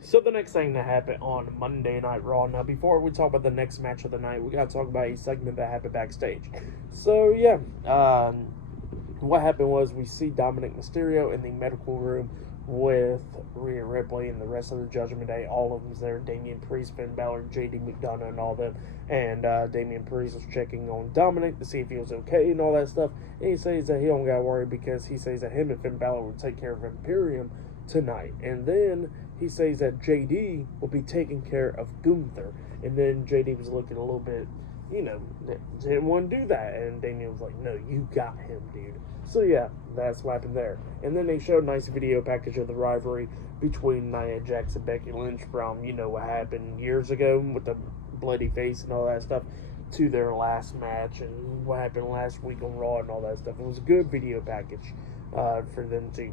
So the next thing that happened on Monday Night Raw. Now, before we talk about the next match of the night, we gotta talk about a segment that happened backstage. So yeah, what happened was we see Dominic Mysterio in the medical room with Rhea Ripley and the rest of the Judgment Day. All of them's there. Damian Priest, Finn Balor, JD McDonough, and all them. And Damian Priest was checking on Dominic to see if he was okay and all that stuff. And he says that he don't gotta worry because he says that him and Finn Balor will take care of Imperium tonight. And then he says that JD will be taking care of Gunther. And then JD was looking a little bit, didn't want to do that. And Daniel was like, no, you got him, dude. So yeah, that's what happened there. And then they showed a nice video package of the rivalry between Nia Jax and Becky Lynch from, what happened years ago with the bloody face and all that stuff to their last match and what happened last week on Raw and all that stuff. It was a good video package for them too.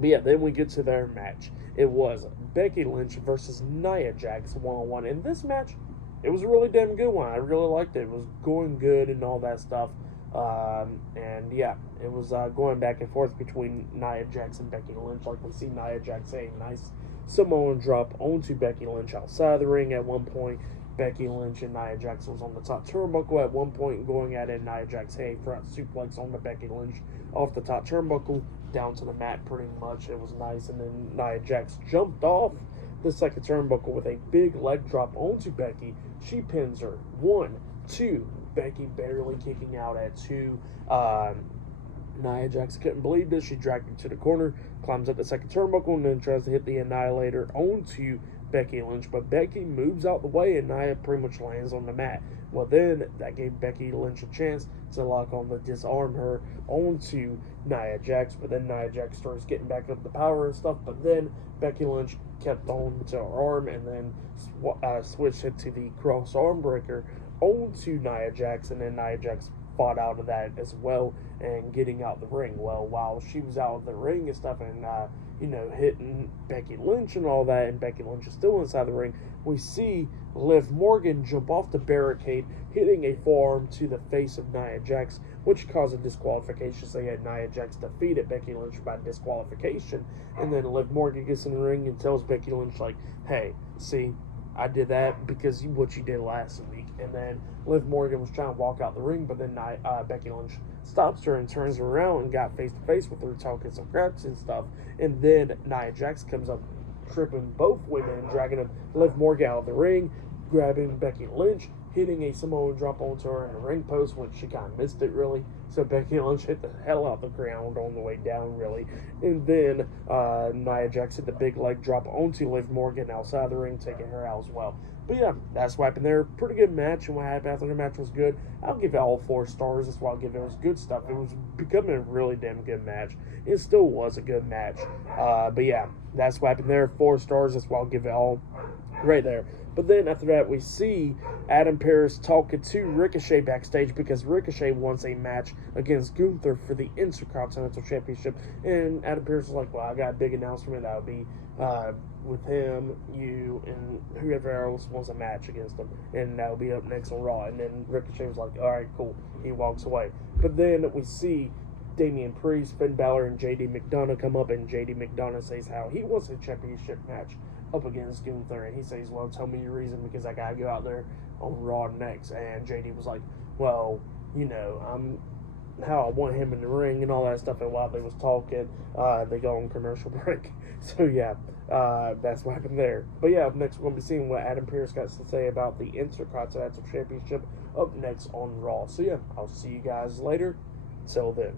But yeah, then we get to their match. It was Becky Lynch versus Nia Jax one-on-one. And this match, it was a really damn good one. I really liked it. It was going good and all that stuff. And yeah, it was going back and forth between Nia Jax and Becky Lynch. Like we see Nia Jax a nice Samoan drop onto Becky Lynch outside the ring at one point. Becky Lynch and Nia Jax was on the top turnbuckle at one point going at it. Nia Jax a front suplex on the Becky Lynch off the top turnbuckle down to the mat pretty much. It was nice. And then Nia Jax jumped off the second turnbuckle with a big leg drop onto Becky. She pins her. 1, 2. Becky barely kicking out at 2. Nia Jax couldn't believe this. She dragged her to the corner, climbs up the second turnbuckle, and then tries to hit the Annihilator onto Becky Lynch. But Becky moves out the way, and Nia pretty much lands on the mat. Well, then that gave Becky Lynch a chance to lock on the disarm her onto Nia Jax. But then Nia Jax starts getting back up the power and stuff. But then Becky Lynch kept on to her arm and then switched it to the cross arm breaker onto Nia Jax, and then Nia Jax fought out of that as well and getting out the ring. Well, while she was out of the ring and stuff and hitting Becky Lynch and all that, and Becky Lynch is still inside the ring, we see Liv Morgan jump off the barricade, hitting a forearm to the face of Nia Jax, which caused a disqualification. So yeah, Nia Jax defeated Becky Lynch by disqualification, and then Liv Morgan gets in the ring and tells Becky Lynch, like, hey, see, I did that because what you did last week. And then Liv Morgan was trying to walk out the ring, but then Becky Lynch stops her and turns her around and got face to face with her, talking some crap and stuff. And then Nia Jax comes up, tripping both women and dragging Liv Morgan out of the ring, grabbing Becky Lynch, hitting a Samoan drop onto her in the ring post, which she kind of missed it, really. So Becky Lynch hit the hell out the ground on the way down, really. And then Nia Jax hit the big leg drop onto Liv Morgan outside the ring, taking her out as well. But yeah, that's what happened there. Pretty good match, and what happened after the match was good. I'll give it all 4 stars. That's why I'll give it. It was good stuff. It was becoming a really damn good match. It still was a good match. But yeah, that's what happened there. 4 stars. That's why I'll give it all right there. But then after that, we see Adam Pearce talking to Ricochet backstage because Ricochet wants a match against Gunther for the Intercontinental Championship. And Adam Pearce was like, well, I got a big announcement. That'll be with him, you, and whoever else wants a match against him. And that'll be up next on Raw. And then Ricochet was like, all right, cool. He walks away. But then we see Damian Priest, Finn Balor, and JD McDonough come up, and JD McDonough says how he wants a championship match up against Gunther, and he says, well, tell me your reason, because I gotta go out there on Raw next. And JD was like, well, I'm how I want him in the ring and all that stuff. And while they was talking, they go on commercial break. So yeah, that's what happened there. But yeah, up next we're going to be seeing what Adam Pearce got to say about the Intercontinental Championship up next on Raw. So yeah, I'll see you guys later. Till then.